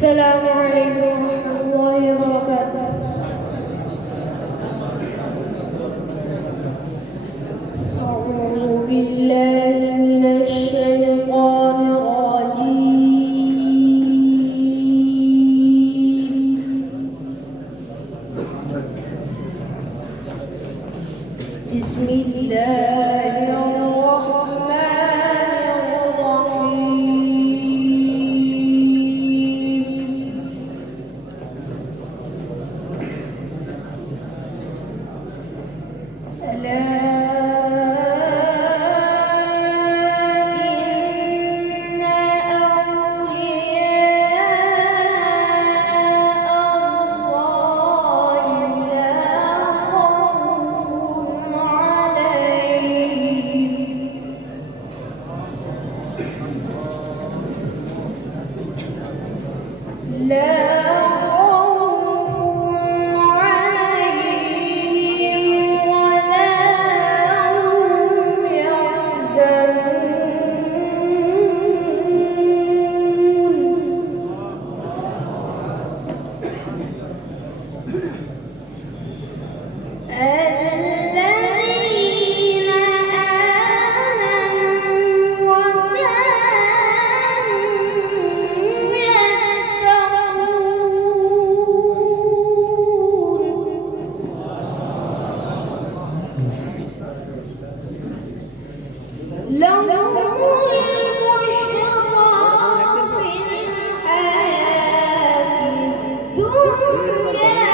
السلام عليكم ورحمة الله وبركاته. أعوذ بالله من الشيطان الرجيم. بسم الله الرحمن الرحيم. ألا إن أولياء الله لا خوف عليهم ولا هم يحزنون. الذين آمنوا وكانوا يتقون لهم البشرى في الحياة الدنيا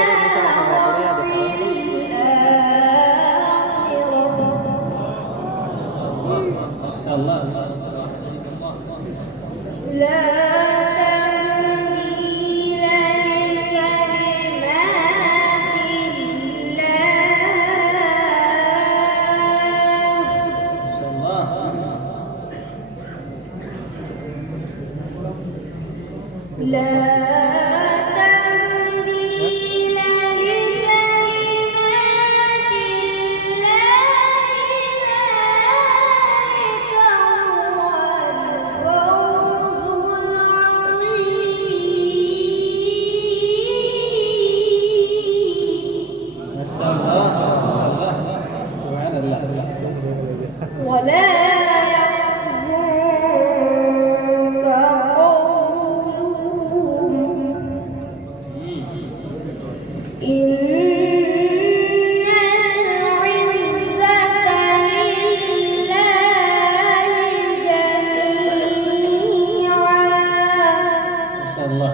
لا تبديل لكلمات الله. لا تبديل لكلمات الله، ذلك هو الفوز العظيم. ما شاء الله ما شاء الله سبحان الله. ولا يحزنك قولهم إن العزة لله ما شاء الله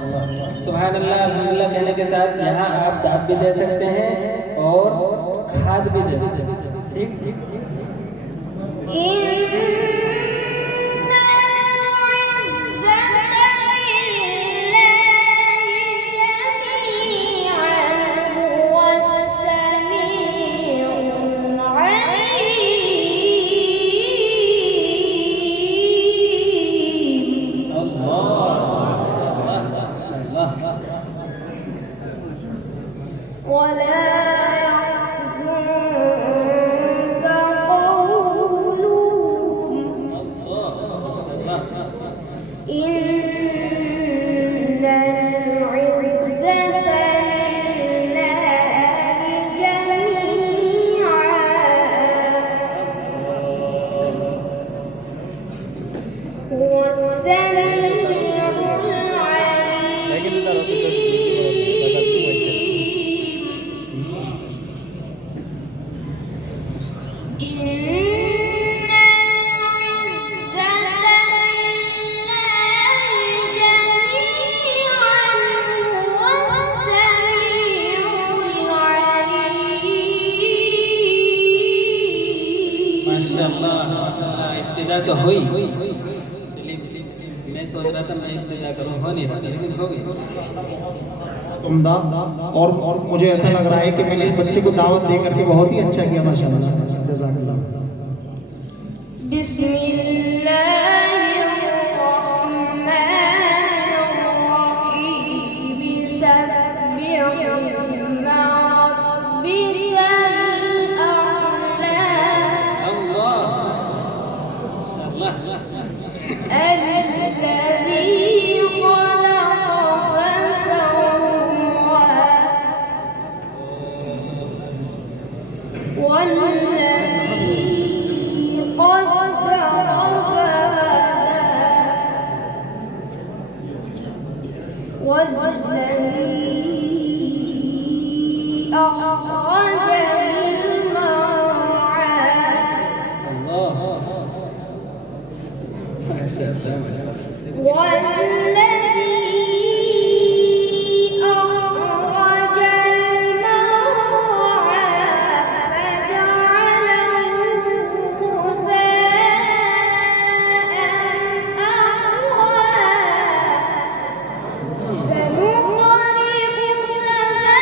सुभान अल्लाह अल्हम्दुलिल्लाह कहने के साथ यहाँ आप दाब भी दे सकते हैं और खाद भी दे सकते हैं। ठीक ولا يحزنك قولهم إن العزة لله جميعا هو السميع العليم. माशाल्लाह इब्तिदा तो हुई। चलिए मैं सोच रहा था मैं इब्तिदा करूँ, हो नहीं रहा लेकिन हो गई। उम्दा और मुझे ऐसा लग रहा है कि मैंने इस बच्चे को दावत दे करके बहुत ही अच्छा किया माशाल्लाह। जज़ाकल्लाह। बिस्मिल्लाहिर्रहमानिर्रहीम। सब्बिह इसम रब्बिकल अअला। अल्लाह الذي خلق والذي أخرج المرعى الله ما شاء الله ما شاء الله. والذي أخرج المرعى فجعله غثاء أحوى سنقرئك فلا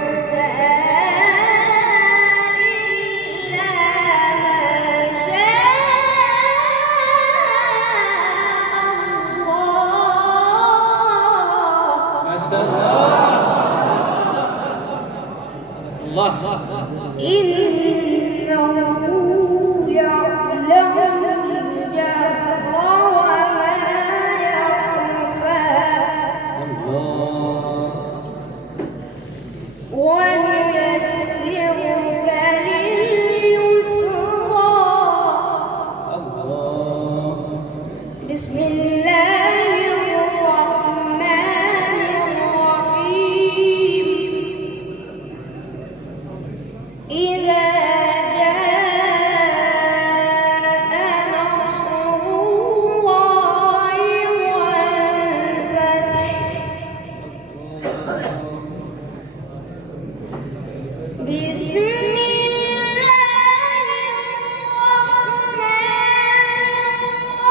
تنسى إلا ما شاء الله ما شاء الله. الله إنه يعلم الجهر وما يخفى الله ونيسرك لليسرى الله. بسم الله الرحمن الرحيم إذا جاء نصر الله والفتح بسم الله الرحمن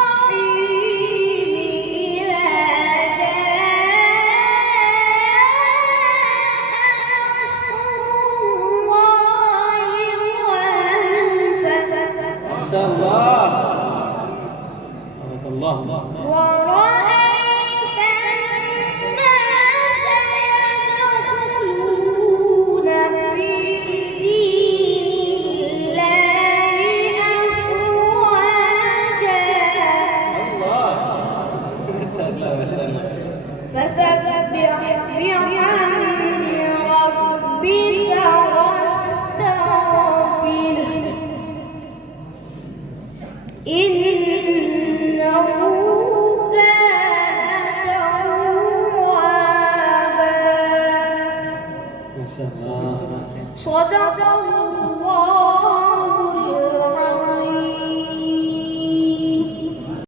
الرحيم إذا جاء نصر الله والفتح ما شاء الله. بارك الله. ورأيت الناس يدخلون في دين الله أفواجا الله ما شاء الله ما شاء الله. فسبح